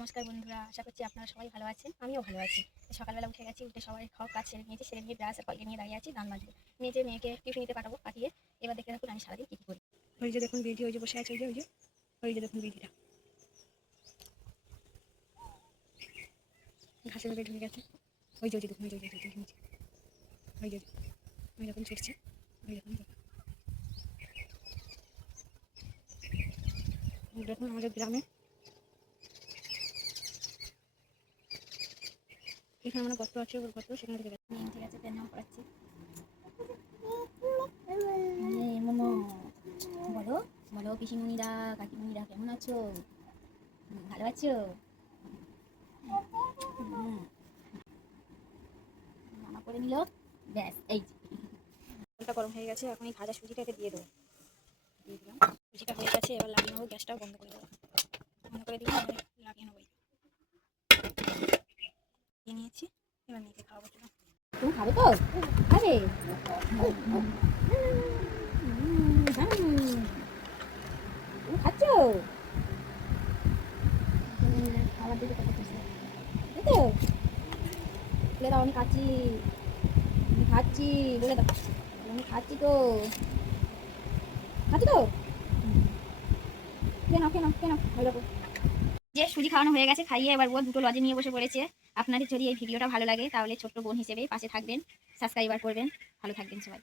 নমস্কার বন্ধুরা, আশা করছি আপনারা সবাই ভালো আছেন। আমিও ভালো আছি। সকালবেলা উঠে গেছি, উঠে সবাই খাওয়া কাজ সেরে নিয়েছি, সেরে নিয়ে ব্রাশ আর কলকে নিয়ে দাঁড়িয়ে আছি গান বাজবো। নিজে মেয়েকে টিউশনিতে পাঠাবো, পাঠিয়ে এবার দেখতে থাকুন আমি সারাদিন কী কী করি। ওই যে দেখুন বিধি, ওই যে বসে আছে, ওই যে দেখুন বিধিটা ঘাসের ভেতরে ঢুকে গেছে। ওই যে দেখুন, ওই যে ওই যে ওই রকম ছুটছে, ওই রকম দেখুন আমাদের গ্রামে এখানে মানে গর্ত আছে, ওর গর্ত সেখানে ঢুকে গেছে। ঠিক আছে, প্যান নাম করাচ্ছি। বলো বলো পিসিমণিরা, কাকিমণিরা কেমন আছো? ভালো আছো? মামা করে নিল, ব্যাস এই তেলটা গরম হয়ে গেছে। এখন এই ভাজা সুজিটাকে দিয়ে দিলাম। সুজিটা হয়ে গেছে, এবার লাগিয়ে নেবো। গ্যাসটা বন্ধ করে দেবো, বন্ধ করে দিলাম, লাগিয়ে নেবো। দিয়ে নিয়েছি, এবার মেয়েকে খাওয়াবো। তুমি খাবে তো? খাবে? তুমি খাচ্ছ? খাবার দিতে কত খুশি, তাই তো? বলে দাও আমি খাচ্ছি, আমি খাচ্ছি বলে দাও। আমি খাচ্ছি তো, খাচ্ছি তো। কেন কেন কেন ভালো যে সুজি খাওয়ানো হয়ে গেছে, খাইয়ে এবার ও দুটো লজে নিয়ে বসে পড়েছে। আপনাদের যদি এই ভিডিওটা ভালো লাগে তাহলে ছোট্ট বোন হিসেবে পাশে থাকবেন, সাবস্ক্রাইবার করবেন। ভালো থাকবেন সবাই।